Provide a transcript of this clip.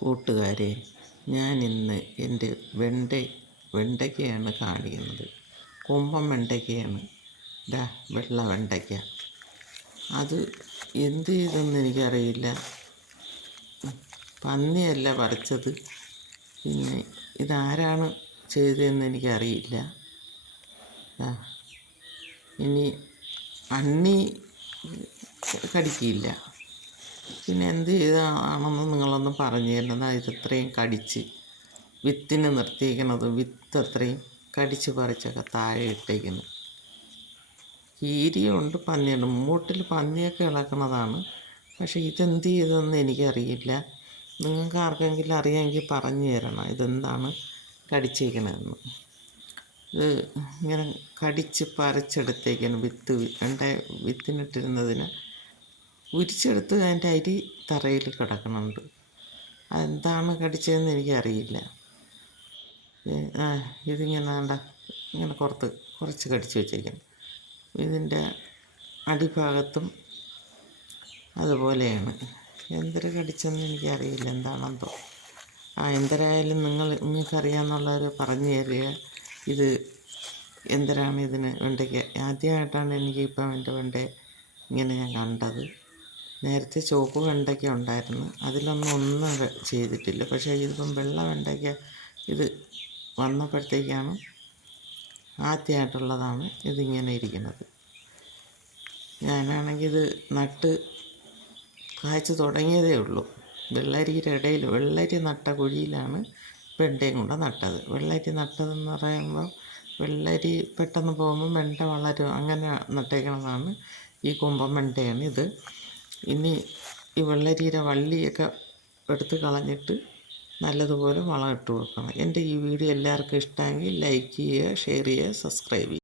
കൂട്ടുകാരെ ഞാൻ ഇന്ന് എന്റെ വെണ്ട വെണ്ടയ്ക്കയാണ് കാണിക്കുന്നത്. കുമ്പം വെണ്ടയ്ക്കയാണ്. ദാ വെള്ള വെണ്ടയ്ക്ക. അത് എന്ത് ചെയ്തെന്ന് എനിക്കറിയില്ല. പന്നിയല്ല പറിച്ചത്. പിന്നെ ഇതാരാണ് ചെയ്തതെന്ന് എനിക്കറിയില്ല. ഇനി അണ്ണി കടിക്കില്ല പിന്നെ എന്ത് ചെയ്താണെന്ന് നിങ്ങളൊന്ന് പറഞ്ഞു തരുന്നത്? ഇത് ഇത്രയും കടിച്ച് വിത്തിന് നിർത്തിയിരിക്കണത് വിത്ത് അത്രയും കടിച്ച് പറിച്ചൊക്കെ താഴെ ഇട്ടേക്കുന്നു. കീരിയുണ്ട് പന്നിയുണ്ട്. മൂട്ടിൽ പന്നിയൊക്കെ ഇളക്കണതാണ്. പക്ഷേ ഇതെന്ത് ചെയ്തതെന്ന് എനിക്കറിയില്ല. നിങ്ങൾക്ക് ആർക്കെങ്കിലും അറിയാമെങ്കിൽ പറഞ്ഞു തരണം. ഇതെന്താണ് കടിച്ചേക്കണതെന്ന്. ഇത് ഇങ്ങനെ കടിച്ച് പറിച്ചെടുത്തേക്കാണ് വിത്ത്. എന്റെ വിത്തിനിട്ടിരുന്നതിന് ഉരിച്ചെടുത്ത് അതിന്റെ അരി തറയിൽ കിടക്കണുണ്ട്. എന്താണ് കടിച്ചതെന്ന് എനിക്കറിയില്ല. ആ ഇതിങ്ങനെ വേണ്ട ഇങ്ങനെ കുറത്ത് കുറച്ച് കടിച്ചു വെച്ചേക്കണം ഇതിന്റെ അടിഭാഗത്തും അതുപോലെയാണ്. എന്തര കടിച്ചെന്ന് എനിക്കറിയില്ല എന്താണെന്തോ ആ എന്തരായാലും നിങ്ങൾ നിങ്ങൾക്കറിയാമെന്നുള്ളവർ പറഞ്ഞു തരിക. ഇത് എന്തരാണ് ഇതിന് വെണ്ടയ്ക്ക് ആദ്യമായിട്ടാണ് എനിക്ക് ഇപ്പം എന്റെ വെണ്ട ഇങ്ങനെ ഞാൻ കണ്ടത്. നേരത്തെ ചുവപ്പ് വെണ്ടയ്ക്ക ഉണ്ടായിരുന്നു. അതിലൊന്നും ഒന്നും ചെയ്തിട്ടില്ല. പക്ഷേ ഇതിപ്പം വെള്ള വെണ്ടയ്ക്ക ഇത് വന്നപ്പോഴത്തേക്കാണ് ആദ്യമായിട്ടുള്ളതാണ് ഇതിങ്ങനെ ഇരിക്കുന്നത്. ഞാനാണെങ്കിൽ ഇത് നട്ട് കായ്ച്ചു തുടങ്ങിയതേ ഉള്ളൂ. വെള്ളരിയുടെ ഇടയിൽ വെള്ളരി നട്ട കുഴിയിലാണ് വെണ്ടയും കൊണ്ട് നട്ടത്. വെള്ളരി നട്ടതെന്ന് പറയുമ്പോൾ വെള്ളരി പെട്ടെന്ന് പോകുമ്പോൾ വെണ്ട വളരും അങ്ങനെ നട്ടേക്കണതാണ് ഈ കുമ്പം വെണ്ടയാണ് ഇത്. ഇനി ഈ വെള്ളരിയുടെ വള്ളിയൊക്കെ എടുത്ത് കളഞ്ഞിട്ട് നല്ലതുപോലെ വളം ഇട്ട് കൊടുക്കണം. എന്റെ ഈ വീഡിയോ എല്ലാവർക്കും ഇഷ്ടമെങ്കിൽ ലൈക്ക് ചെയ്യുക ഷെയർ ചെയ്യുക സബ്സ്ക്രൈബ് ചെയ്യുക.